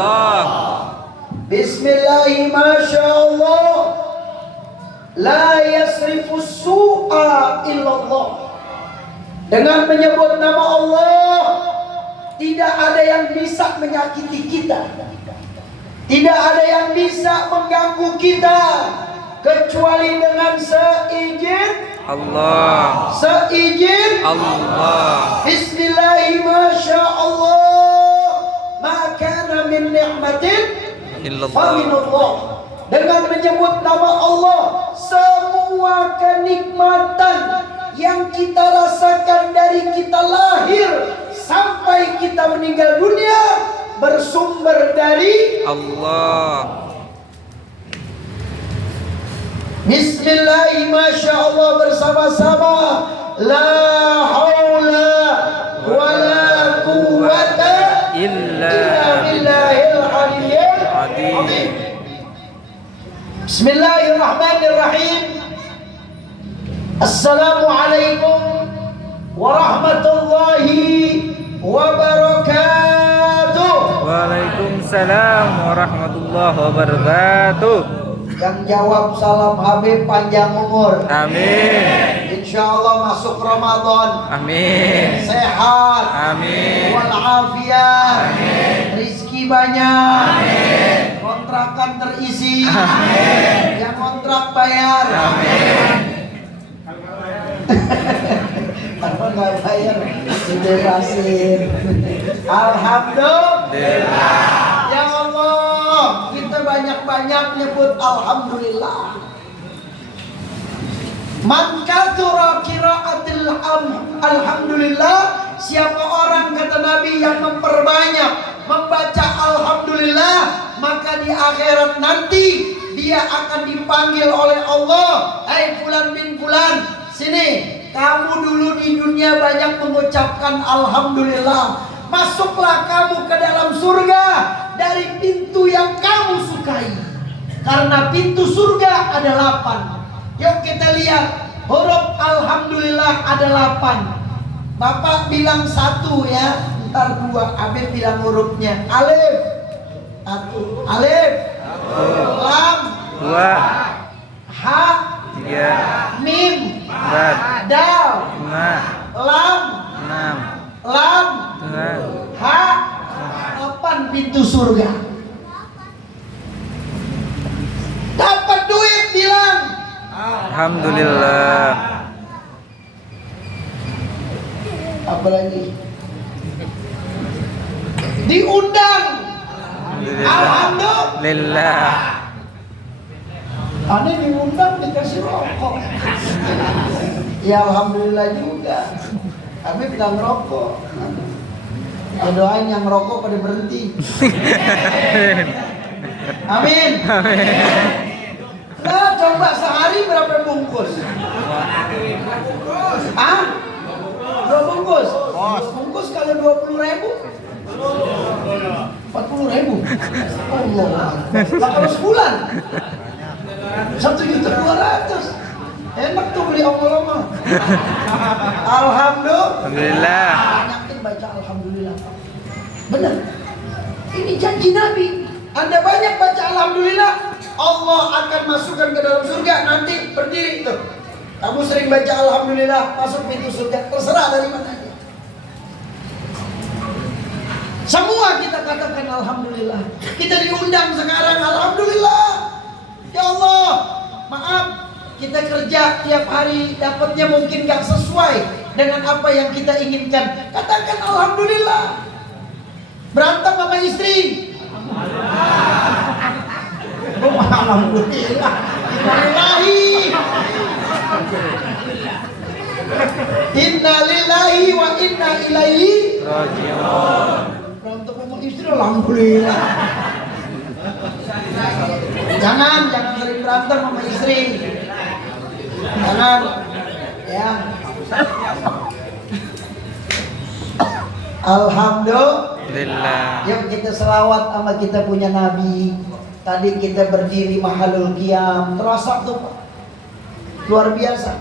Allah. Bismillahi masyaallah. La yasrifus su'a illallah. Dengan menyebut nama Allah, tidak ada yang bisa menyakiti kita, tidak ada yang bisa mengganggu kita, kecuali dengan seizin Allah. Seizin Allah. Bismillahi masyaallah. Ma kana min ni'matin faminallah. Dengan menyebut nama Allah, semua kenikmatan yang kita rasakan dari kita lahir sampai kita meninggal dunia bersumber dari Allah. Bismillahi masyaallah bersama-sama. La haula wala quwwata Illa billahil aliyyil azim. Bismillahirrahmanirrahim. Assalamualaikum warahmatullahi wabarakatuh. Waalaikumsalam warahmatullahi wabarakatuh. Yang jawab salam Habib panjang umur. Amin. Insyaallah masuk Ramadan. Amin. Sehat. Amin. Walafiat. Amin. Rizki banyak. Amin. Kontrakan terisi. Amin. Yang kontrak bayar. Amin. Apa nggak bayar? Dibebasin. Alhamdulillah. Ya Allah, kita banyak-banyak nyebut alhamdulillah. Man katsura qiraatil alhamdulillah, siapa orang kata Nabi yang memperbanyak membaca alhamdulillah, maka di akhirat nanti dia akan dipanggil oleh Allah. Hai fulan bin fulan, sini. Kamu dulu di dunia banyak mengucapkan alhamdulillah. Masuklah kamu ke dalam surga dari pintu yang kamu sukai. Karena pintu surga ada 8. Yuk kita lihat. Huruf alhamdulillah ada 8. Bapak bilang 1 ya, ntar 2. Habib bilang hurufnya. Alif 1. Alif. Lam 2. Ha 3. Mim 4. Dal 5. Lam 6. Lam 7. Ha 8 pintu surga. Dapat duit bilang Alhamdulillah. apa lagi? Diundang. Alhamdulillah. Aneh diundang dikasih rokok. Ya alhamdulillah juga. Habib nggak ngerokok. Ya doain yang ngerokok pada berhenti. Amin. Nah, coba sehari berapa bungkus? Ah? 2 bungkus? Bungkus kali 20.000? 40.000? Allah. Lah kalau sebulan? 1.200.000. Enak tuh beli omol-omol. Alhamdulillah. Banyakin baca alhamdulillah. Benar. Ini janji Nabi. Anda banyak baca alhamdulillah, Allah akan masukkan ke dalam surga. Nanti berdiri itu. Kamu sering baca alhamdulillah, masuk pintu surga. Terserah dari mana aja. Semua kita katakan alhamdulillah. Kita diundang sekarang, alhamdulillah. Ya Allah, maaf, kita kerja tiap hari, dapatnya mungkin gak sesuai dengan apa yang kita inginkan. Katakan alhamdulillah. Berantem sama istri, alhamdulillah. Innalillahi. Innalillahi wa inna ilaihi Rajiun. berantem sama istri, alhamdulillah. Jangan sering berantem sama istri. Jangan, ya. Alhamdulillah. Yuk kita selawat sama kita punya Nabi. Tadi kita berdiri mahalul qiyam. Terasa tuh luar biasa.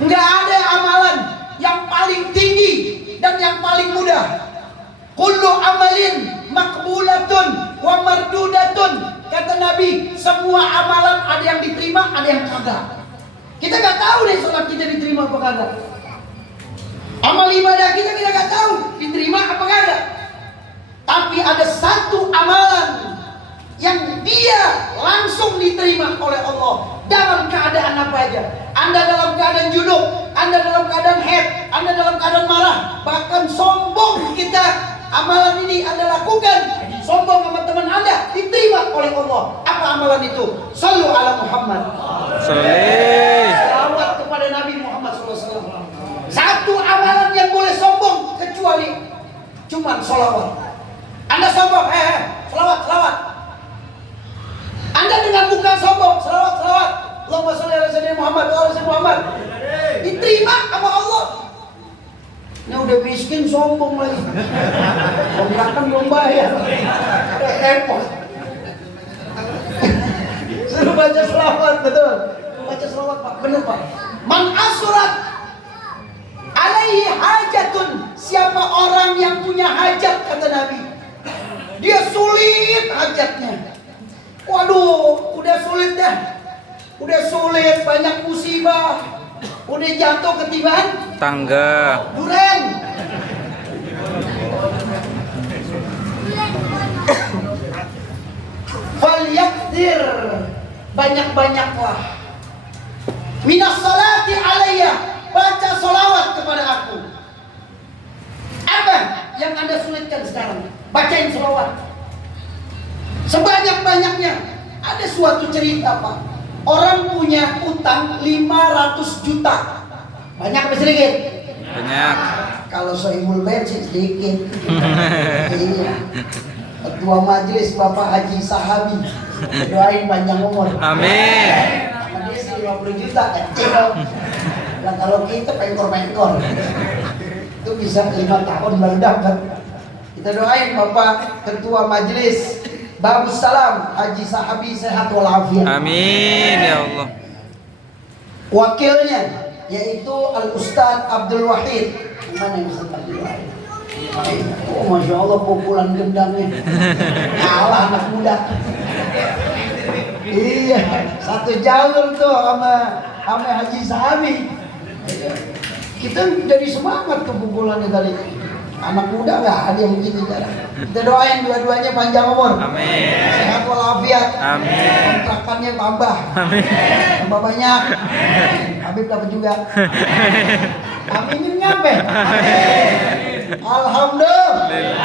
Enggak ada amalan yang paling tinggi dan yang paling mudah. Kullu amalin makbulatun kata Nabi, semua amalan ada yang diterima, ada yang kagak. Kita nggak tahu deh sholat kita diterima apa kagak. Amal ibadah kita nggak tahu diterima apa kagak. Tapi ada satu amalan yang dia langsung diterima oleh Allah dalam keadaan apa aja. Anda dalam keadaan junub, Anda dalam keadaan haid, Anda dalam keadaan marah, bahkan sombong kita, amalan ini Anda lakukan, sombong sama teman Anda, diterima oleh Allah. Apa amalan itu? Shallu ala Muhammad. Salawat kepada Nabi Muhammad SAW. Satu amalan yang boleh sombong kecuali cuman sholawat. Anda sombong, selawat. Anda dengan muka sombong, selawat. Allahumma sholli ala sayyidina Muhammad wa ala sayyidina Muhammad. Diterima sama Allah. Ini udah miskin sombong lagi. Kontrakan belum bayar. Repot. Suruh baca selawat, betul. Baca selawat, Pak. Benar, Pak. Man asurat alaihi hajatun. Siapa orang yang punya hajat, kata Nabi, dia sulit hajatnya. Waduh, udah sulit dah. Udah sulit, banyak musibah. Udah jatuh ketiban tangga duren. Falyakdir, banyak-banyaklah. Minas salati alayya, baca sholawat kepada aku. Apa yang Anda sulitkan sekarang? Bacain sholawat sebanyak-banyaknya. Ada suatu cerita, Pak. Orang punya utang 500 juta. Banyak apa sedikit? banyak. Kalau sohibul bait sih sedikit. Iya. Ketua majelis Bapak Haji Sahabi, doain panjang umur. Amin. Sama dia sih 50 juta kecil. Nah kalau kita pengkor-pengkor itu bisa 5 tahun baru dapat. Kita doain Bapak Ketua Majelis Babus Salam Haji Sahabi sehat walafiat. Amin ya Allah. Wakilnya yaitu Al Ustadz Abdul Wahid. Mana yang Ustadz Abdul Wahid? Oh Masya Allah, pukulan gendangnya kalah anak muda. Iya, satu jalur tuh sama Haji Sahabi. Kita jadi semangat ke pukulannya tadi. Anak muda nggak ada yang begitu cara. Kita doain dua-duanya panjang umur. Amin. Sehat walafiat. Amin. Kontrakannya tambah. Amin. Tambah banyak. Habib dapat juga. Amin nyampe. Alhamdulillah.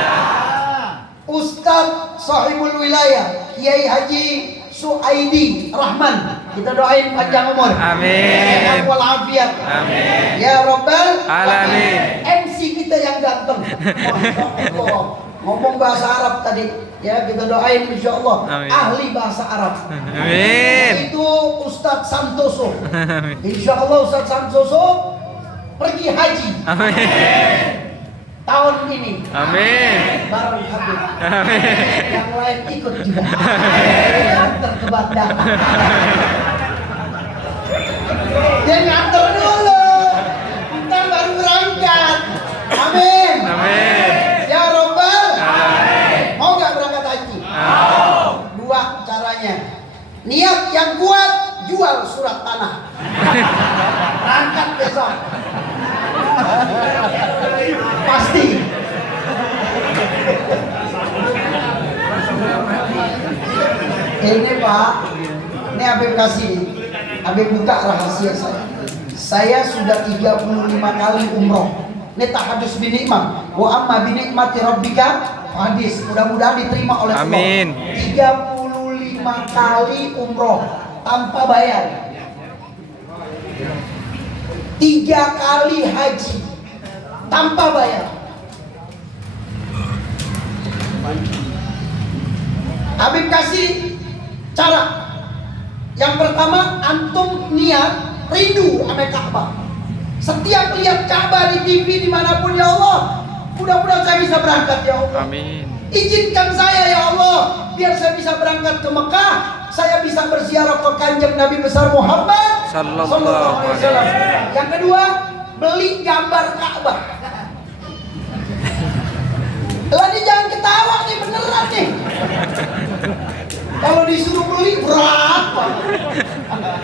Ustadz Sahibul Wilayah Kiai Haji Suaidi Rahman, kita doain panjang umur. Amin. Sehat walafiat. Amin. Ya Rabbal Alamin. MC kita yang ganteng. Masya Allah. Ngomong bahasa Arab tadi. Ya kita doain insya Allah. Amin. Ahli bahasa Arab. Amin. Itu Ustadz Santoso. Amin. Insya Allah Ustadz Santoso pergi haji tahun ini. Amin. Bareng Habib. Amin. Yang lain ikut juga. Nganter ke Bandar. Dia nganter dulu. Kita baru berangkat. Amin. Amin. Ya Rabbal. Amin. Mau nggak berangkat haji? Mau. Dua caranya. Niat yang kuat, jual surat tanah. Berangkat besok. Pasti. Ini Pak, ini Habib kasih, Habib buka rahasia saya. Saya sudah 35 kali umroh. Ini tahadus binikmah. Wa amma binikmati rabbika hadis. Mudah-mudahan diterima oleh Allah. Amin. 35 kali umroh tanpa bayar. 3 kali haji tanpa bayar. Habib kasih cara. Yang pertama, antum niat rindu sama Ka'bah. Setiap lihat Ka'bah di TV dimanapun, ya Allah, mudah-mudahan saya bisa berangkat ya Allah. Amin. Izinkan saya ya Allah, biar saya bisa berangkat ke Mekah, saya bisa berziarah ke kanjeng Nabi besar Muhammad Sallallahu Alaihi Wasallam. Yang kedua, beli gambar Ka'bah. Lah ini jangan ketawa nih, beneran nih. Kalau disuruh berapa?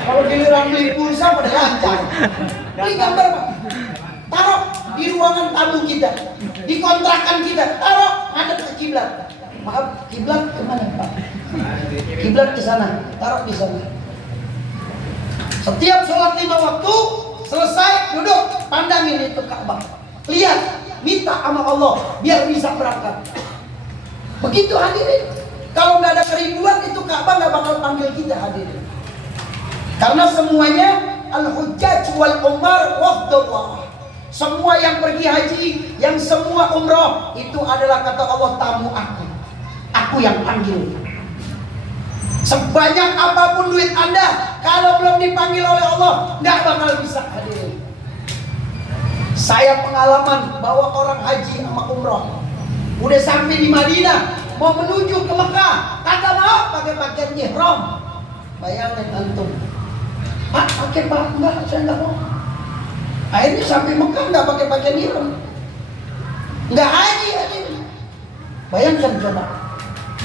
Kalau giliran beli pulsa pada lancar. Ini gambar Pak. Taruh di ruangan tamu kita, di kontrakan kita, taruh ada ke kiblat. Maaf, kiblat kemana Pak? Kiblat ke sana, taruh di sana. Setiap sholat 5 waktu selesai duduk, pandangin itu Ka'bah. Lihat, minta sama Allah biar bisa berangkat. Begitu hadirin. Kalau nggak ada kerinduan itu Ka'bah nggak bakal panggil kita hadirin. Karena semuanya al-hujjaj wal umar wafdullah. Semua yang pergi haji, yang semua umroh itu adalah kata Allah tamu aku. Aku yang panggil. Sebanyak apapun duit Anda, kalau belum dipanggil oleh Allah, nggak bakal bisa hadirin. Saya pengalaman bawa orang haji sama umroh. Udah sampai di Madinah, mau menuju ke Mekah, kagak mau pakai pakaian ihram. Bayangin antum. Pakai pak? Enggak, saya nggak mau. Akhirnya sampai Mekah nggak pakai pakaian ihram, nggak haji hadirin. Bayangkan coba.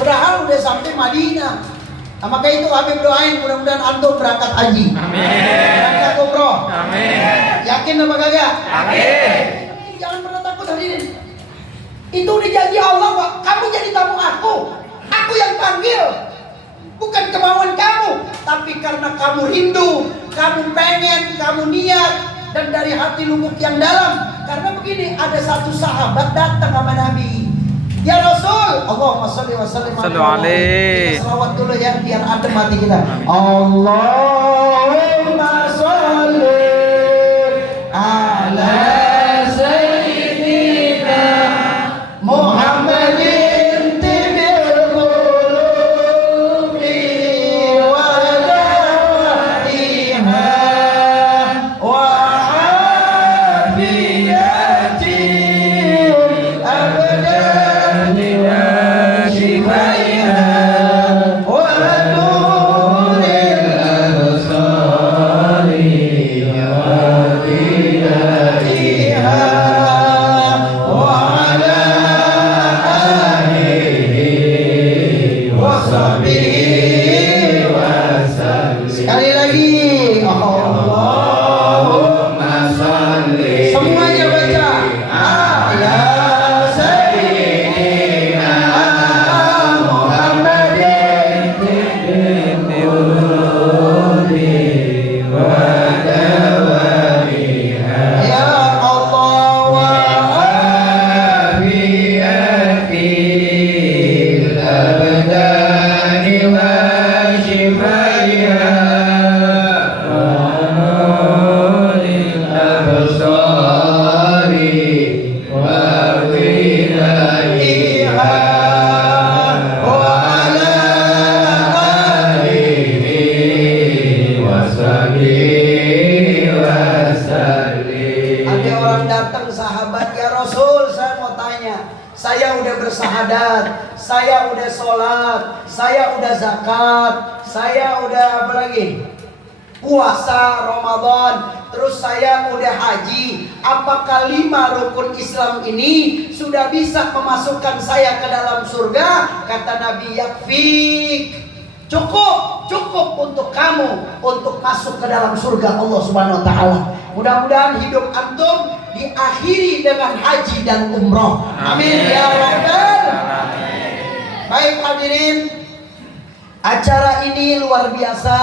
Padahal udah sampai Madinah. Nah, maka itu Habib doain mudah-mudahan antum berangkat haji. Amin. Berangkat umroh. Amin. Yakin apa kagak? Amin. Jangan pernah takut hadirin. Itu udah janji Allah Pak. Kamu jadi tamu aku. Aku yang panggil. Bukan kemauan kamu, tapi karena kamu rindu, kamu pengen, kamu niat, dan dari hati lubuk yang dalam. Karena begini, ada satu sahabat datang sama Nabi. Ya Rasul, Allahumma sholli wa sallim alaihi. Kita selawat dulu ya biar adem hati kita. Allahumma sholli ala sayyidina Muhammadin tibil qulubi wa dawaiha wa afiyatil abdan sekali lagi, Allahumma sholli. Semuanya baca. Ala sayyidina Muhammadin wa dawaiha. Ya Allah wa afiyatil abdani wa shifaiha. Ada orang datang sahabat, ya Rasul, saya mau tanya, saya udah bersahadat, saya udah sholat, saya udah zakat, saya udah apa lagi? Puasa Ramadan, terus saya udah haji. Apakah 5 rukun Islam ini sudah bisa memasukkan saya ke dalam surga? Kata Nabi, yakfik. Cukup untuk kamu untuk masuk ke dalam surga Allah Subhanahu wa taala. Mudah-mudahan hidup antum diakhiri dengan haji dan umroh. Amin ya rabbal alamin. Baik hadirin, acara ini luar biasa.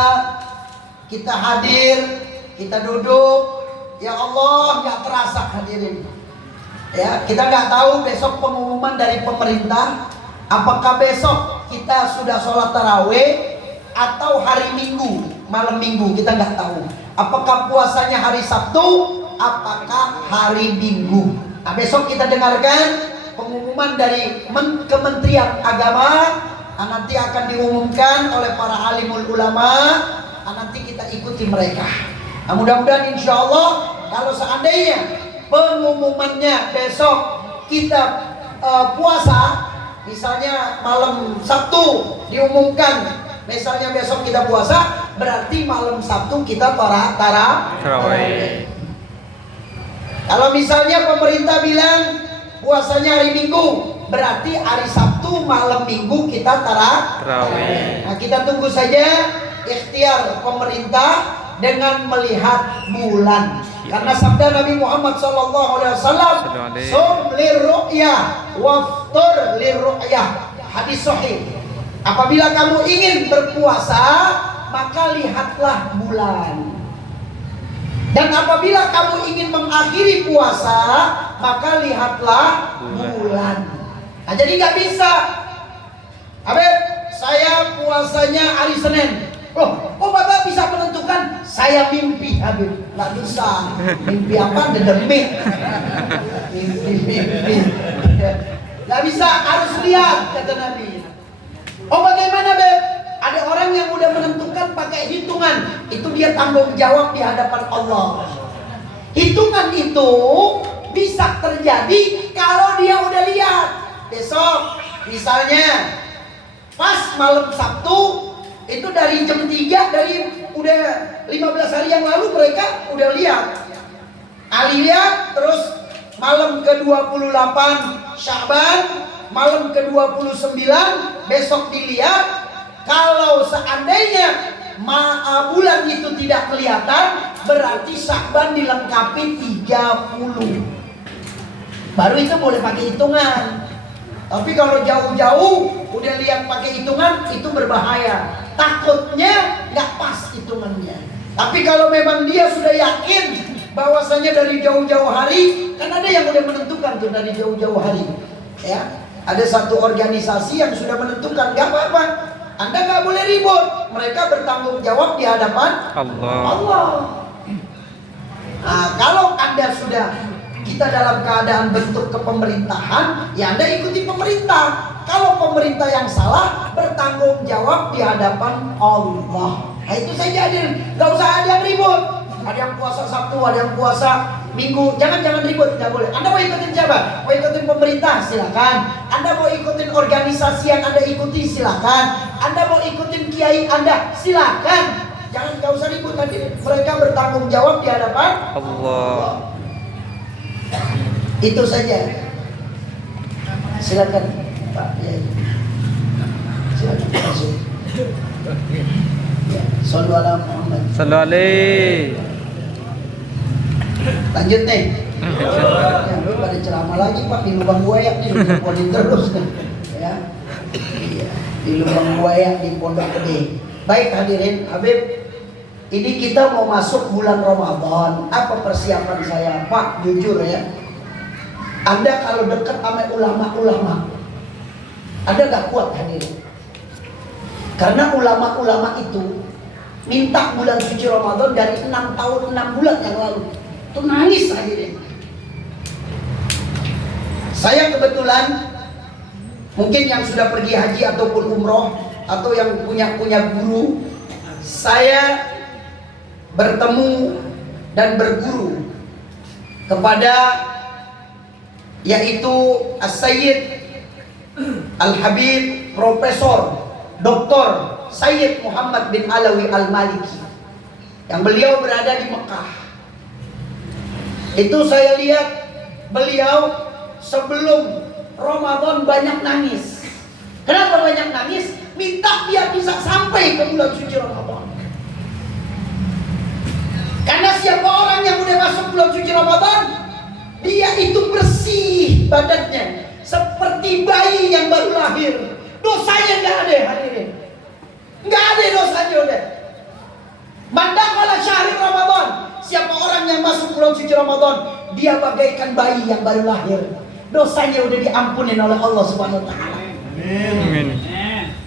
Kita hadir, kita duduk. Ya Allah, nggak terasa hadirin. Ya, kita nggak tahu besok pengumuman dari pemerintah. Apakah besok kita sudah sholat taraweh atau hari Minggu, malam Minggu, kita nggak tahu. Apakah puasanya hari Sabtu, apakah hari Minggu. Nah, besok kita dengarkan pengumuman dari Kementerian Agama. Nah, nanti akan diumumkan oleh para alimul ulama. Nah, nanti kita ikuti mereka. Nah, mudah-mudahan insya Allah kalau seandainya pengumumannya besok kita puasa, misalnya malam Sabtu diumumkan, misalnya besok kita puasa, berarti malam Sabtu kita tarawih. Kalau misalnya pemerintah bilang puasanya hari Minggu, berarti hari Sabtu Sabtu, malam Minggu kita tarawih. Nah, kita tunggu saja ikhtiar pemerintah dengan melihat bulan. Karena sabda Nabi Muhammad SAW, "Sum lirru'yah, waftur lirru'yah." Hadis sahih. Apabila kamu ingin berpuasa, maka lihatlah bulan. Dan apabila kamu ingin mengakhiri puasa, maka lihatlah bulan. Nah, jadi nggak bisa, Habib, saya puasanya hari Senin. Loh, kok Bapak bisa menentukan? Saya mimpi, Habib. Nggak bisa. Mimpi apa? Dedemit. Mimpi. Nggak bisa, harus lihat, kata Nabi. Oh, bagaimana, Beb? Ada orang yang udah menentukan pakai hitungan. Itu dia tanggung jawab di hadapan Allah. Hitungan itu bisa terjadi kalau dia udah lihat. Besok, misalnya, pas malam Sabtu, itu dari jam 3, dari udah 15 hari yang lalu mereka udah lihat. Ali lihat, terus malam ke-28 Sya'ban, malam ke-29 besok dilihat. Kalau seandainya bulan itu tidak kelihatan, berarti Sya'ban dilengkapi 30. Baru itu boleh pakai hitungan. Tapi kalau jauh-jauh udah lihat pakai hitungan, itu berbahaya. Takutnya nggak pas hitungannya. Tapi kalau memang dia sudah yakin bahwasanya dari jauh-jauh hari, kan ada yang udah menentukan tuh dari jauh-jauh hari. Ya, ada satu organisasi yang sudah menentukan, nggak apa-apa. Anda nggak boleh ribut. Mereka bertanggung jawab di hadapan Allah. Nah, kalau Anda sudah, kita dalam keadaan bentuk kepemerintahan, ya Anda ikuti pemerintah. Kalau pemerintah yang salah, bertanggung jawab di hadapan Allah. Nah, itu saja, hadir. Gak usah ada yang ribut. Ada yang puasa Sabtu, ada yang puasa Minggu. Jangan ribut, nggak boleh. Anda mau ikutin siapa? Mau ikutin pemerintah, silakan. Anda mau ikutin organisasi yang Anda ikuti, silakan. Anda mau ikutin kiai Anda, silakan. Gak usah ribut, hadir. Mereka bertanggung jawab di hadapan Allah. Itu saja. Silakan Pak Yai. Silakan masuk. Ya, Shallu ala Muhammad. Sallu alaihi. Lanjut nih. Ya, pada ceramah lagi Pak di lubang buaya nih, diponin terus nih. Ya. Iya, di lubang buaya di Pondok Gede. Baik hadirin, Habib. Ini kita mau masuk bulan Ramadan. Apa persiapan saya, Pak? Jujur ya. Anda kalau dekat sama ulama-ulama, Anda gak kuat hadirin. Karena ulama-ulama itu minta bulan suci Ramadan dari 6 tahun 6 bulan yang lalu. Itu nangis hadirin. Saya kebetulan, mungkin yang sudah pergi haji ataupun umroh, atau yang punya guru, saya bertemu dan berguru kepada yaitu As-Sayyid Al-Habib Profesor Dr. Sayyid Muhammad bin Alawi Al-Maliki, yang beliau berada di Mekah. Itu saya lihat beliau sebelum Ramadan banyak nangis. Kenapa banyak nangis? Minta dia bisa sampai ke bulan suci Ramadan. Karena siapa orang yang udah masuk bulan suci Ramadan, dia itu bersih badannya, seperti bayi yang baru lahir. Dosanya nggak ada hadirin, nggak ada dosanya udah. Mandakala syahri Ramadan, siapa orang yang masuk bulan suci Ramadan, dia bagaikan bayi yang baru lahir. Dosanya udah diampunin oleh Allah Subhanahu Wa Taala. Amin.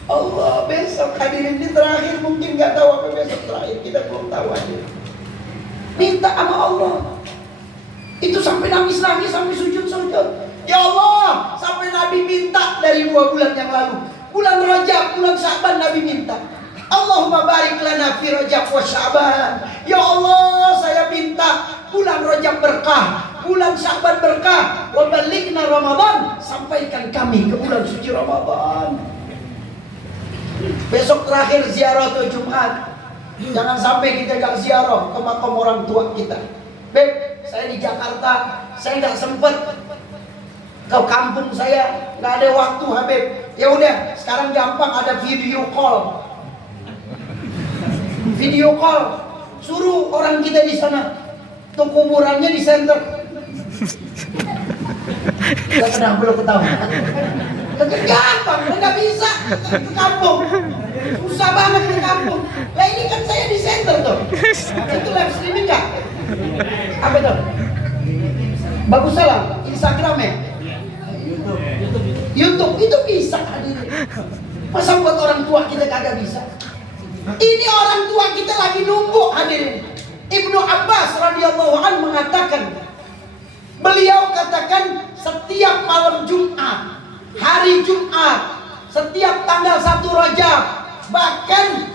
Allah, besok hadirin di terakhir, mungkin nggak tahu apa besok terakhir, kita belum tahu aja. Minta sama Allah. Itu sampai nangis-nangis, sampai sujud-sujud. Ya Allah, sampai Nabi minta dari 2 bulan yang lalu. Bulan Rajab, bulan Sya'ban Nabi minta. Allahumma barik lana fi Rajab wa Sya'ban. Ya Allah, saya minta bulan Rajab berkah, bulan Sya'ban berkah, wa balighna Ramadan, sampaikan kami ke bulan suci Ramadan. Besok terakhir ziarah atau Jumat. Jangan sampai kita gak ziarah ke makam orang tua kita. Beb, saya di Jakarta, saya gak sempet. Kau kampung saya nggak ada waktu Habib. Ya udah, sekarang gampang ada video call. Video call, suruh orang kita di sana. Tuh kuburannya di center. Gak kenapa belum ketawa. Gampang, nggak bisa ke kampung. Susah banget ke kampung. Lah ini kan saya di center tuh. Itu live streaming nggak? Apa itu? Bagus salah, Instagram ya? YouTube itu bisa hadirin. Masa buat orang tua kita kagak bisa? Ini orang tua kita lagi numpuk hadirin. Ibnu Abbas radhiyallahu anhu mengatakan, beliau katakan setiap malam Jumat, hari Jumat, setiap tanggal 1 Rajab, bahkan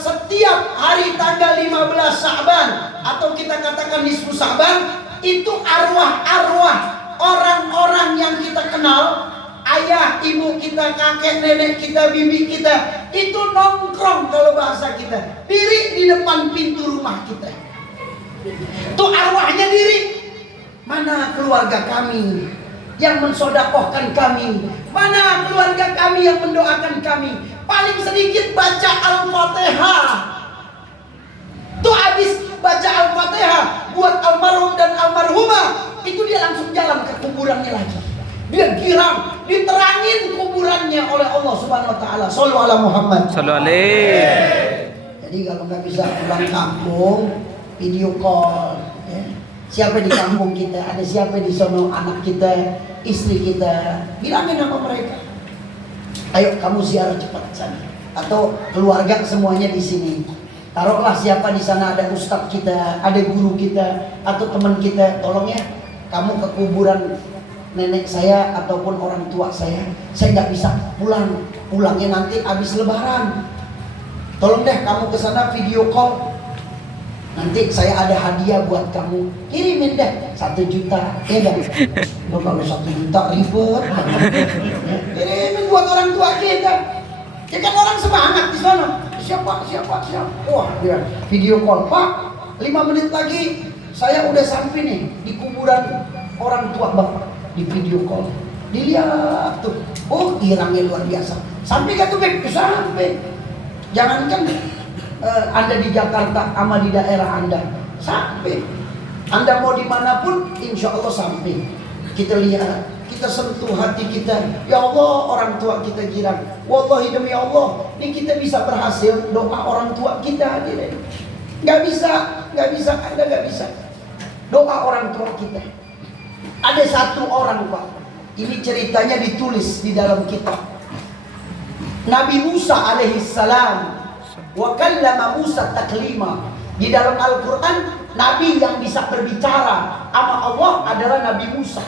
setiap hari tanggal 15 Sya'ban atau kita katakan nisfu Sya'ban, itu arwah-arwah orang-orang yang kita kenal, ayah, ibu kita, kakek, nenek kita, bibi kita, itu nongkrong kalau bahasa kita, diri di depan pintu rumah kita. Tuh arwahnya diri. Mana keluarga kami yang mensodakohkan kami? Mana keluarga kami yang mendoakan kami? Paling sedikit baca Al-Fatihah. Tuh habis baca Al-Fatihah buat almarhum dan almarhumah, itu dia langsung jalan ke kuburannya lagi. Dia girang, diterangin kuburannya oleh Allah Subhanahu wa taala. Shallu ala Muhammad. Sallallahu alaihi. Jadi kalau nggak bisa pulang kampung, video call ya. Siapa di kampung kita, ada siapa di sono, anak kita, istri kita, bilangin sama mereka. Ayo kamu ziarah cepat sana. Atau keluarga semuanya di sini. Taruhlah siapa di sana, ada ustadz kita, ada guru kita, atau teman kita, tolong ya, kamu ke kuburan nenek saya ataupun orang tua saya nggak bisa pulang, pulangnya nanti habis lebaran. Tolong deh kamu ke sana video call. Nanti saya ada hadiah buat kamu, kirimin deh 1 juta, ya kan? Loh kalau 1 juta ribet, kirimin buat orang tua kita. Ya kan orang semangat di sana. Siapa? Wah dia video call, Pak, 5 menit lagi saya udah sampai nih di kuburan orang tua bapak, di video call. Dilihat tuh, oh girangnya luar biasa. Sampai gak tuh Beb? Sampai. Jangankan Anda di Jakarta sama di daerah Anda, sampai. Anda mau dimanapun, insya Allah sampai. Kita lihat, kita sentuh hati kita. Ya Allah, orang tua kita girang. Wallahi demi Allah, ini kita bisa berhasil doa orang tua kita. Gak bisa, Anda gak bisa. Doa orang tua kita. Ada satu orang Pak, ini ceritanya ditulis di dalam kitab. Nabi Musa alaihissalam, wa kallama Musa taklima. Di dalam Al-Quran, Nabi yang bisa berbicara sama Allah adalah Nabi Musa.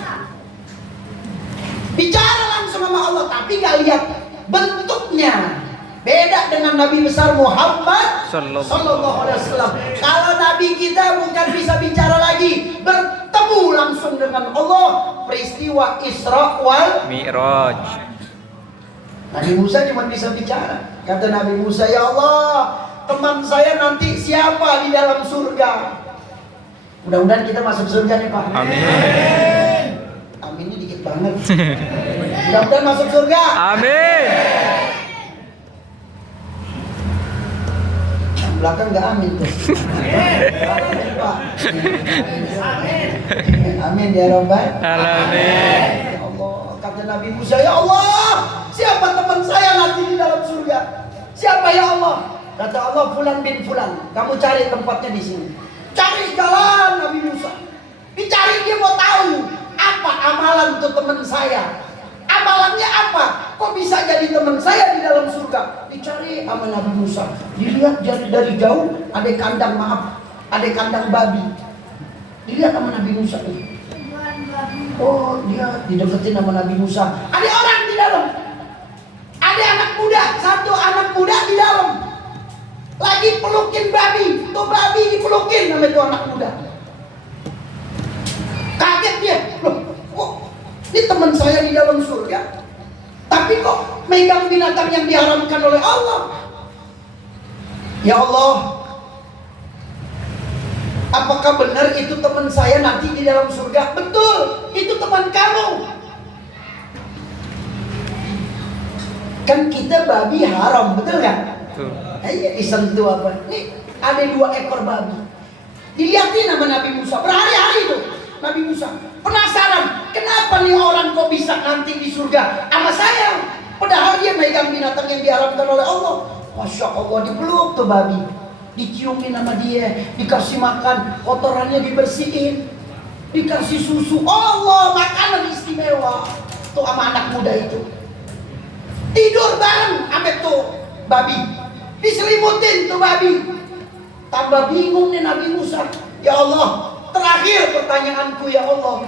Bicara langsung sama Allah, tapi gak lihat bentuknya. Beda dengan Nabi besar Muhammad Sallallahu Alaihi Wasallam. Kalau Nabi kita bukan bisa bicara lagi, bertemu langsung dengan Allah. Peristiwa Isra wal Mi'raj. Nabi Musa cuma bisa bicara. Kata Nabi Musa, ya Allah, teman saya nanti siapa di dalam surga? Mudah-mudahan kita masuk surga nih Pak. Amin. Aminnya dikit banget. Mudah-mudahan masuk surga. Amin. Yang belakang nggak amin tuh. Amin Pak. Amin ya Rabbal Alamin. Ya Allah, kata Nabi Musa, ya Allah, siapa teman saya nanti di dalam surga? Siapa ya Allah? Kata Allah, Fulan bin Fulan. Kamu cari tempatnya di sini. Cari jalan Nabi Musa. Dicari, dia mau tahu apa amalan tuh teman saya. Amalannya apa? Kok bisa jadi teman saya di dalam surga? Dicari sama Nabi Musa. Dilihat dari jauh ada kandang, ada kandang babi. Dilihat sama Nabi Musa. Oh, dia dideketin sama Nabi Musa. Ada orang di dalam. Ada anak muda, satu anak muda di dalam. Lagi pelukin babi. Tuh babi dipelukin sama itu anak muda. Kaget dia. Loh, kok ini teman saya di dalam surga, tapi kok megang binatang yang diharamkan oleh Allah? Ya Allah, apakah benar itu teman saya nanti di dalam surga? Betul, itu teman kamu. Kan kita babi haram, betul nggak? Betul. Iya, disentuh apa? Nih ada 2 ekor babi. Dilihatin sama Nabi Musa berhari-hari tuh. Nabi Musa penasaran, kenapa nih orang kok bisa nanti di surga sama saya? Padahal dia megang binatang yang diharamkan oleh Allah. Masya Allah, dipeluk tuh babi, diciumin sama dia, dikasih makan, kotorannya dibersihin, dikasih susu. Allah, makanan istimewa tuh sama anak muda itu. Tidur bareng sama tuh babi, diselimutin tuh babi. Tambah bingung nih Nabi Musa. Ya Allah, terakhir pertanyaanku ya Allah.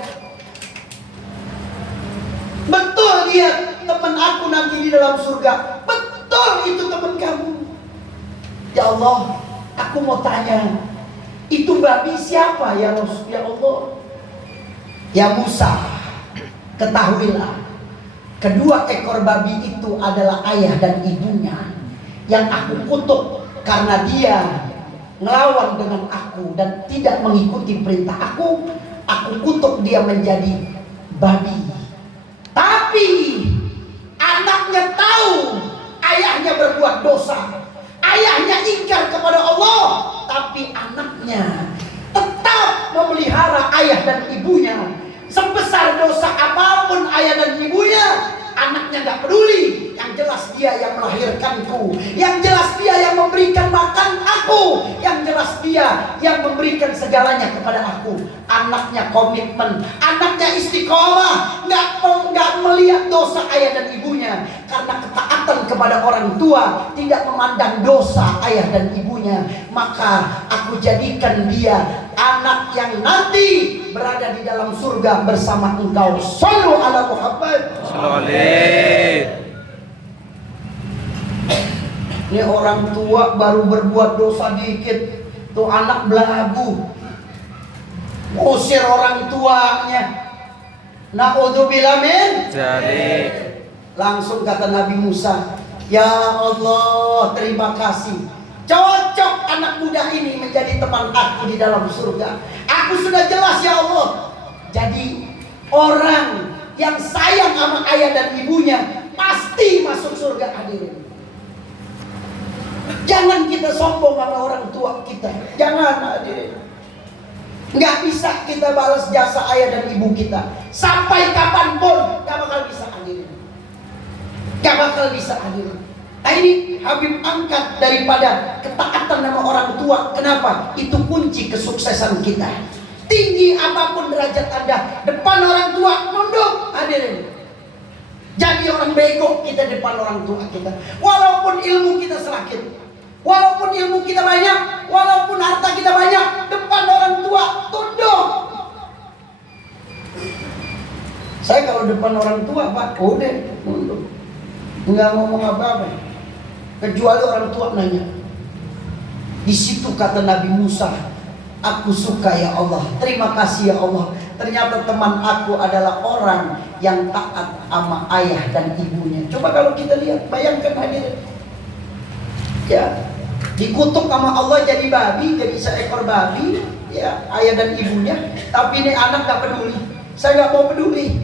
Betul dia teman aku nanti di dalam surga? Betul itu teman kamu? Ya Allah, aku mau tanya, itu babi siapa ya Rasul? Ya Allah. Ya Musa, ketahuilah, kedua ekor babi itu adalah ayah dan ibunya yang aku kutuk karena dia ngelawan dengan aku dan tidak mengikuti perintah aku. Aku kutuk dia menjadi babi. Tapi anaknya tahu ayahnya berbuat dosa, ayahnya ingkar kepada Allah, tapi anaknya tetap memelihara ayah dan ibunya. Sebesar dosa apapun ayah dan ibunya, anaknya gak peduli. Yang jelas dia yang melahirkanku, yang jelas dia yang memberikan makan aku, yang jelas dia yang memberikan segalanya kepada aku. Anaknya komitmen, anaknya istiqomah, gak melihat dosa ayah dan ibunya. Karena ketaatan kepada orang tua, tidak memandang dosa ayah dan ibunya, maka aku jadikan dia anak yang nanti berada di dalam surga bersama engkau. Shallu ala Muhammad. Ini orang tua baru berbuat dosa dikit, tuh anak belagu, usir orang tuanya. Na'udzubillah min dzalik. Langsung kata Nabi Musa, ya Allah, terima kasih. Cocok anak muda ini menjadi teman aku di dalam surga. Aku sudah jelas ya Allah. Jadi orang yang sayang sama ayah dan ibunya pasti masuk surga. Hadirin, jangan kita sombong sama orang tua kita. Jangan, hadirin. Nggak bisa kita balas jasa ayah dan ibu kita sampai kapanpun. Gak bakal bisa, hadirin. Gak bakal bisa, hadirin. Nah ini Habib angkat daripada ketaatan sama orang tua. Kenapa? Itu kunci kesuksesan kita. Tinggi apapun derajat Anda, depan orang tua nunduk, hadirin. Jadi orang bego kita depan orang tua kita. Walaupun ilmu kita sedikit, walaupun ilmu kita banyak, walaupun harta kita banyak, depan orang tua tunduk. Saya kalau depan orang tua, Pak, udah nunduk, nggak ngomong apa-apa, kecuali orang tua nanya. Di situ kata Nabi Musa, aku suka ya Allah, terima kasih ya Allah. Ternyata teman aku adalah orang yang taat sama ayah dan ibunya. Coba kalau kita lihat, bayangkan hadirin, ya, dikutuk sama Allah jadi babi, jadi seekor babi, ya, ayah dan ibunya. Tapi ini anak gak peduli. Saya gak mau peduli.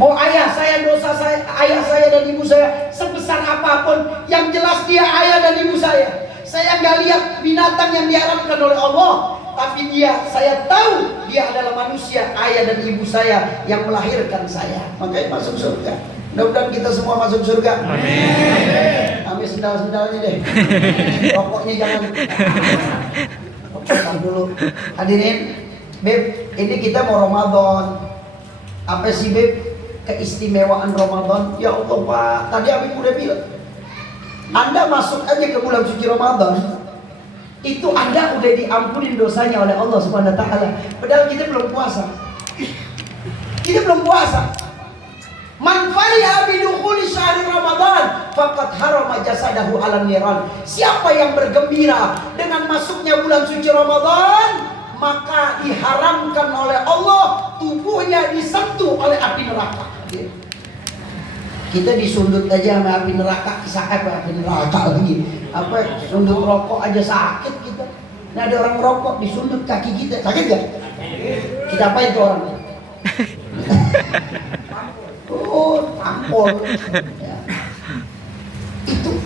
Mau ayah saya, dosa saya, ayah saya dan ibu saya sebesar apapun, yang jelas dia ayah dan ibu saya. Saya nggak lihat binatang yang diharamkan oleh Allah, tapi saya tahu dia adalah manusia, ayah dan ibu saya yang melahirkan saya. Makanya masuk surga. Mudah-mudahan kita semua masuk surga. Amin. Ambil sendal-sendalnya deh. Rokoknya jangan. Rokok dulu. Hadirin, Beb, ini kita mau Ramadan. Apa sih, Beb, keistimewaan Ramadan? Ya Allah, Pak, tadi Habib udah bilang, Anda masuk aja ke bulan suci Ramadan, itu Anda udah diampunin dosanya oleh Allah Subhanahu wa taala. Padahal kita belum puasa. Kita belum puasa. Man fariha bi dukhuli syahri Ramadan faqad harama jasadahu 'alan niran. Siapa yang bergembira dengan masuknya bulan suci Ramadan, maka diharamkan oleh Allah tubuhnya disentuh oleh api neraka. Kita disundut aja sama api neraka, api neraka lagi. Apa, sundut rokok aja sakit kita. Nah, ada orang rokok disundut kaki kita, sakit gak? Kita apain tuh orang? Oh, tampol. Ya. Itu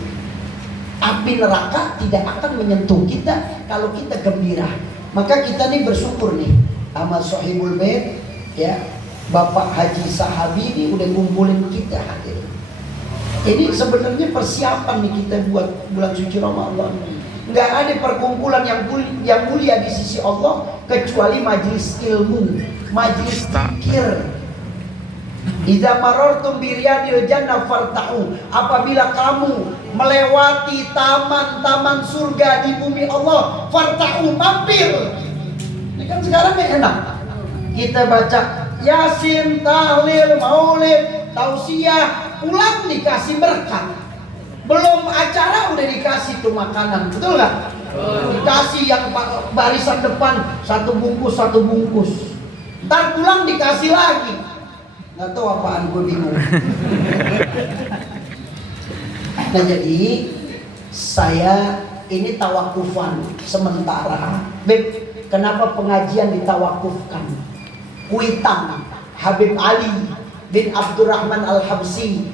api neraka tidak akan menyentuh kita kalau kita gembira. Maka kita nih bersyukur nih sama Sohibul Bait, ya, Bapak Haji Sahabi ini udah ngumpulin kita hadir. Ini sebenarnya persiapan nih kita buat bulan suci Ramadan. Nggak ada perkumpulan yang mulia di sisi Allah kecuali majelis ilmu, majelis zikir. Idza marartum bi riyadil jannah farta'u. Apabila kamu melewati taman-taman surga di bumi Allah, farta'u, mampir. Ini kan sekarang enak. Kita baca Yasin, tahlil, maulid, tausiah, pulang dikasih berkat. Belum acara udah dikasih tuh makanan, betul nggak? Dikasih yang barisan depan satu bungkus. Ntar pulang dikasih lagi. Nggak tahu apaan, gue bingung. Nah jadi saya ini tawakufan sementara. Beb, kenapa pengajian ditawakufkan? Kuitang Habib Ali bin Abdurrahman Al-Habsyi,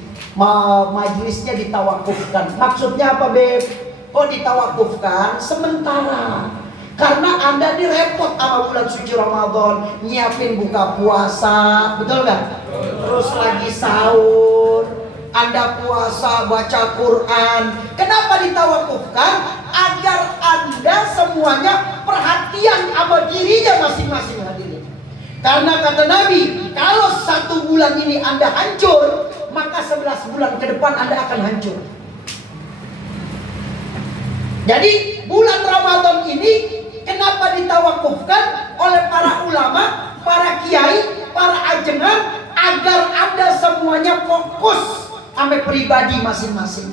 majelisnya ditawakufkan. Maksudnya apa, Beb? Kok ditawakufkan? Sementara. Karena Anda ini repot sama bulan suci Ramadan, nyiapin buka puasa, betul nggak? Terus lagi sahur, Anda puasa, baca Quran. Kenapa ditawakufkan? Agar Anda semuanya perhatian sama dirinya masing-masing hadirin. Karena kata Nabi, kalau 1 bulan ini Anda hancur, maka 11 bulan ke depan Anda akan hancur. Jadi bulan Ramadan ini kenapa ditawakufkan oleh para ulama, para kiai, para ajengan, agar Anda semuanya fokus sampai pribadi masing-masing.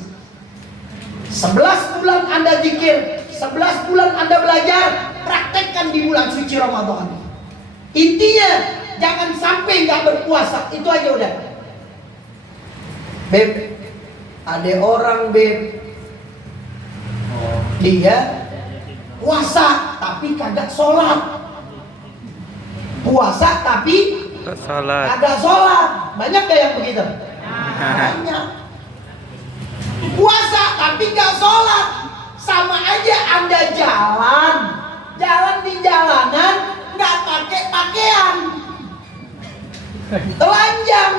11 bulan Anda zikir, 11 bulan Anda belajar, praktekkan di bulan suci Ramadan. Intinya jangan sampai nggak berpuasa, itu aja udah. Beb, ada orang, Beb, dia puasa tapi kagak sholat. Puasa tapi kagak sholat. Banyak gak yang begitu? Banyak. Puasa tapi gak sholat. Sama aja Anda jalan di jalanan gak pakai pakaian, telanjang.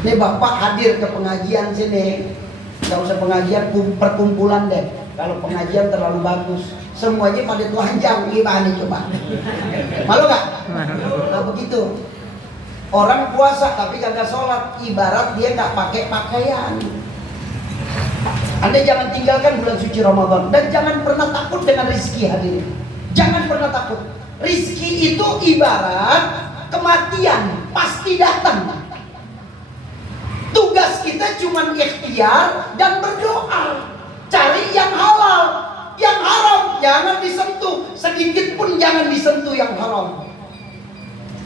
Nih Bapak hadir ke pengajian sini, gak usah pengajian, perkumpulan deh. Kalau pengajian terlalu bagus, semuanya pada telanjang, gimana coba? Malu gak? Nah begitu. Orang puasa tapi kagak sholat, ibarat dia gak pakai pakaian. Anda jangan tinggalkan bulan suci Ramadan. Dan jangan pernah takut dengan rizki, hadirin. Jangan pernah takut. Rizki itu ibarat kematian, pasti datang. Tugas kita cuma ikhtiar dan berdoa. Cari yang halal. Yang haram jangan disentuh. Sedikit pun jangan disentuh yang haram.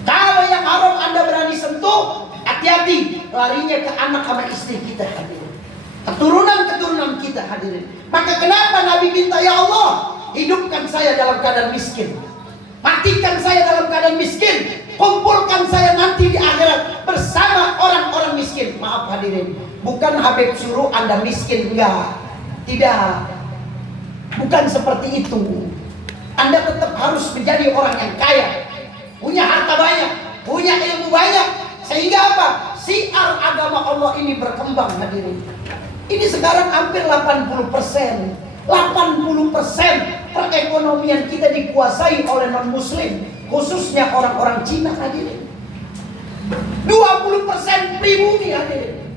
Kalau yang haram Anda berani sentuh, hati-hati, larinya ke anak sama istri kita, hadirin. Keturunan kita, hadirin. Maka kenapa Nabi minta, ya Allah, hidupkan saya dalam keadaan miskin, matikan saya dalam keadaan miskin, kumpulkan saya nanti di akhirat bersama orang-orang miskin. Maaf hadirin, bukan Habib suruh Anda miskin, enggak. Tidak, bukan seperti itu. Anda tetap harus menjadi orang yang kaya, punya harta banyak, punya ilmu banyak, sehingga apa? Siar agama Allah ini berkembang, hadirin. Ini sekarang hampir 80%. 80% perekonomian kita dikuasai oleh non-muslim, khususnya orang-orang Cina, hadirin. 20% pribumi, hadirin.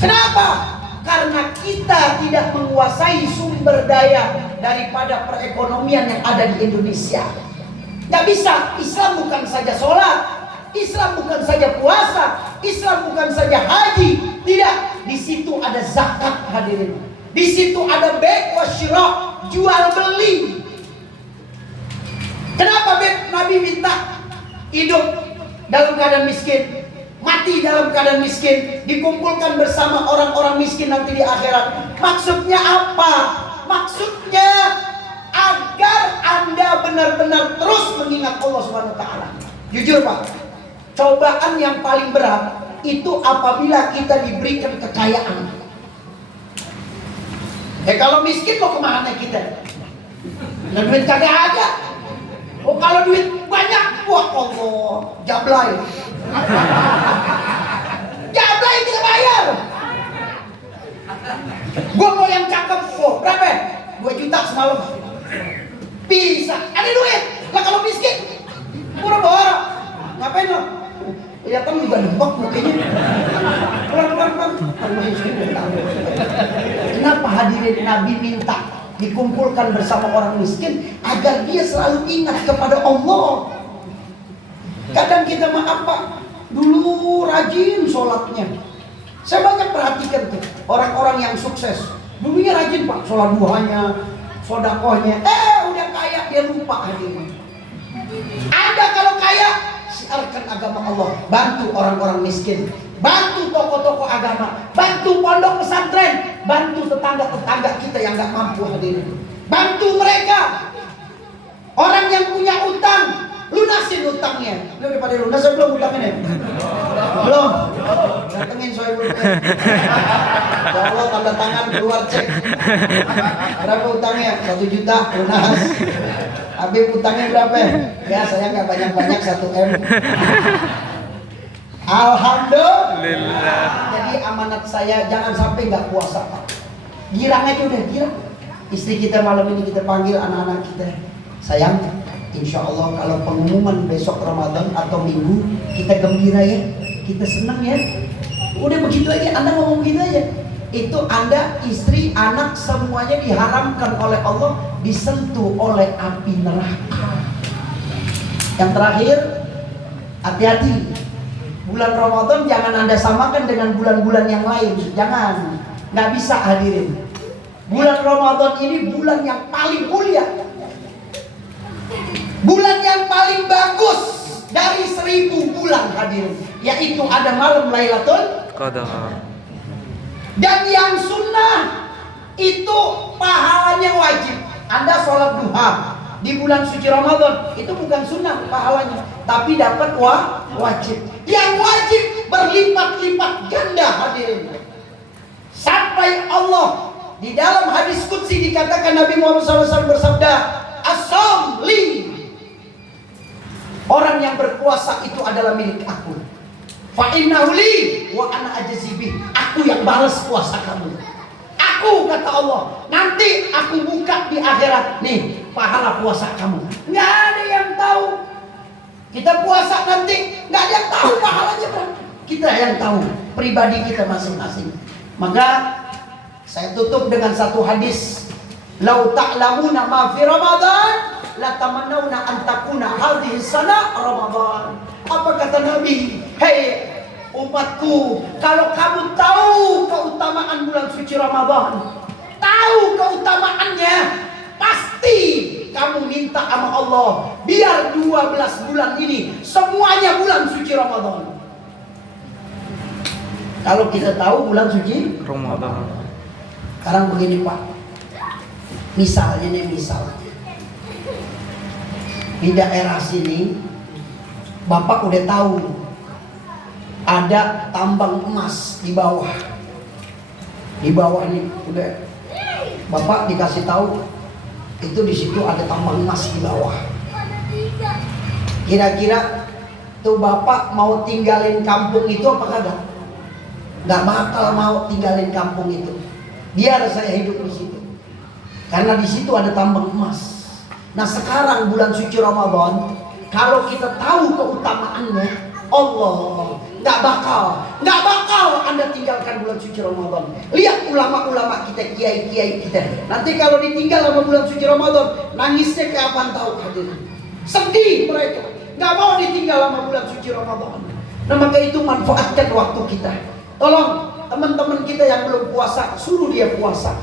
Kenapa? Karena kita tidak menguasai sumber daya daripada perekonomian yang ada di Indonesia. Gak bisa. Islam bukan saja sholat, Islam bukan saja puasa, Islam bukan saja haji. Tidak, di situ ada zakat, hadirin. Di situ ada bai' wa syira', jual beli. Kenapa Nabi minta hidup dalam keadaan miskin, mati dalam keadaan miskin, dikumpulkan bersama orang-orang miskin nanti di akhirat? Maksudnya apa? Maksudnya agar Anda benar-benar terus mengingat Allah Subhanahu wa taala. Jujur Pak, cobaan yang paling berat itu apabila kita diberikan kekayaan. Kalau miskin mau kemana kita? Nah, duit kagak ada. Oh kalau duit banyak, wah Allah, jablay. Jablay kita bayar. Gua mau yang cakep, oh berapa? 2 juta semalam. Bisa, ada duit. Lah kalau miskin, boro-boro. Ngapain lo? Kelihatan juga debak mukanya. Pelan-pelan. Kenapa hadirin Nabi minta dikumpulkan bersama orang miskin agar dia selalu ingat kepada Allah. Kadang kita apa? Dulu rajin sholatnya. Saya banyak perhatikan tuh orang-orang yang sukses. Dulunya rajin Pak, sholat duhanya, sodakohnya. Udah kaya dia lupa hadirin. Anda kalau kaya, siarkan agama Allah, bantu orang-orang miskin, bantu tokoh-tokoh agama, bantu pondok pesantren, bantu tetangga-tetangga kita yang gak mampu hadirin. Bantu mereka. Orang yang punya utang, lunasin utangnya. Ini udah pada lunas belum utangnya? Belum. Datengin Soebul. Ya Allah, tanda tangan keluar cek. Berapa utangnya? 1 juta lunas. Habib utangnya berapa? Ya saya nggak banyak-banyak 1 M. Alhamdulillah. Jadi amanat saya jangan sampai nggak puasa Pak. Girang aja udah girang. Istri kita malam ini kita panggil anak-anak kita. Sayang, insya Allah kalau pengumuman besok Ramadan atau Minggu kita gembira ya, kita senang ya. Udah begitu aja, Anda ngomong begitu aja. Itu Anda, istri, anak semuanya diharamkan oleh Allah disentuh oleh api neraka. Yang terakhir, hati-hati. Bulan Ramadan jangan Anda samakan dengan bulan-bulan yang lain. Jangan, nggak bisa hadirin. Bulan Ramadan ini bulan yang paling mulia, bulan yang paling bagus dari 1000 bulan hadirin. Yaitu ada malam Lailatul Qadar. Dan yang sunnah itu pahalanya wajib. Anda sholat duha di bulan suci Ramadan itu bukan sunnah pahalanya, tapi dapat wajib. Yang wajib berlipat-lipat ganda hadirin. Sampai Allah di dalam hadis qudsi dikatakan Nabi Muhammad SAW bersabda, "As-shaum li." Orang yang berpuasa itu adalah milik aku. Fa innahu li wa ana ajzi bih. Aku yang balas puasa kamu. Aku kata Allah, nanti aku buka di akhirat nih pahala puasa kamu. Nggak ada yang tahu. Kita puasa nanti nggak ada yang tahu pahalanya berapa. Kita yang tahu pribadi kita masing-masing. Maka saya tutup dengan satu hadis. Lau ta'lamuna ma fi Ramadan la tamannawna an takuna hadhihi sana Ramadan. Apa kata Nabi? Hei umatku, kalau kamu tahu keutamaan bulan suci Ramadan, tahu keutamaannya, pasti kamu minta sama Allah biar 12 bulan ini semuanya bulan suci Ramadan. Kalau kita tahu bulan suci Ramadan. Sekarang begini Pak, misalnya nih di daerah sini Bapak udah tahu ada tambang emas di bawah. Di bawah ini udah Bapak dikasih tahu itu di situ ada tambang emas di bawah. Kira-kira tuh Bapak mau tinggalin kampung itu apa kagak? Nggak bakal mau tinggalin kampung itu. Biar saya hidup di situ. Karena di situ ada tambang emas. Nah sekarang bulan suci Ramadan, kalau kita tahu keutamaannya, Allah nggak bakal Anda tinggalkan bulan suci Ramadan. Lihat ulama-ulama kita, kiai-kiai kita. Nanti kalau ditinggal sama bulan suci Ramadan, nangisnya kapan tahu hadirin. Sedih mereka, nggak mau ditinggal sama bulan suci Ramadan. Nah maka itu manfaatkan waktu kita. Tolong teman-teman kita yang belum puasa, suruh dia puasa.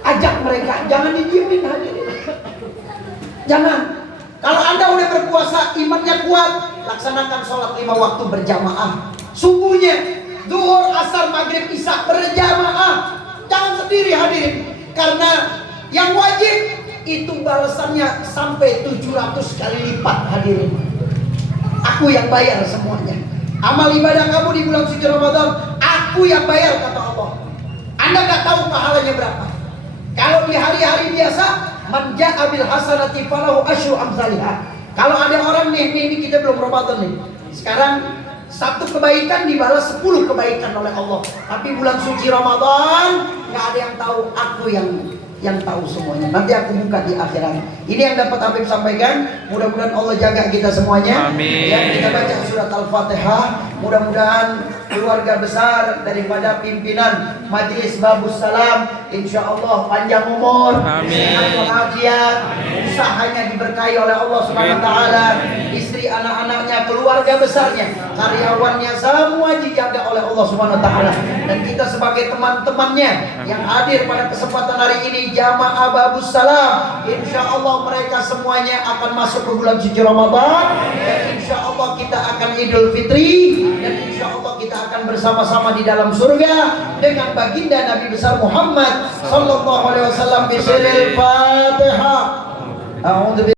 Ajak mereka, jangan didiemin hadirin. Jangan. Kalau Anda udah berpuasa, imannya kuat, laksanakan sholat 5 waktu berjamaah. Subuhnya, zuhur, asar, maghrib, isya berjamaah. Jangan sendiri hadirin. Karena yang wajib itu balasannya sampai 700 kali lipat hadirin. Aku yang bayar semuanya. Amal ibadah kamu di bulan suci Ramadan, aku yang bayar, kata Allah. Anda nggak tahu pahalanya berapa. Kalau di hari-hari biasa, man ja'a bil hasanati falahu asyru amsalihah. Kalau ada orang nih, ini kita belum Ramadan nih. Sekarang satu kebaikan dibalas 10 kebaikan oleh Allah. Tapi bulan suci Ramadan nggak ada yang tahu, aku yang tahu semuanya. Nanti aku buka di akhirat. Ini yang dapat Habib sampaikan. Mudah-mudahan Allah jaga kita semuanya. Amin. Ya, kita baca surat Al-Fatihah. Mudah-mudahan keluarga besar daripada pimpinan Majelis Babus Salam, insya Allah panjang umur, Amin. sehat walafiat, usahanya diberkahi oleh Allah Subhanahu Wa Taala, istri anak-anaknya, keluarga besarnya, karyawannya semua dijaga oleh Allah Subhanahu Wa Taala. Dan kita sebagai teman-temannya yang hadir pada kesempatan hari ini, jamaah Babus Salam, insya Allah mereka semuanya akan masuk ke bulan suci Ramadan, dan insya Allah kita akan Idul Fitri, dan insya Allah kita akan bersama-sama di dalam surga dengan baginda Nabi besar Muhammad sallallahu alaihi wasallam. Bismillahirrahmanirrahim.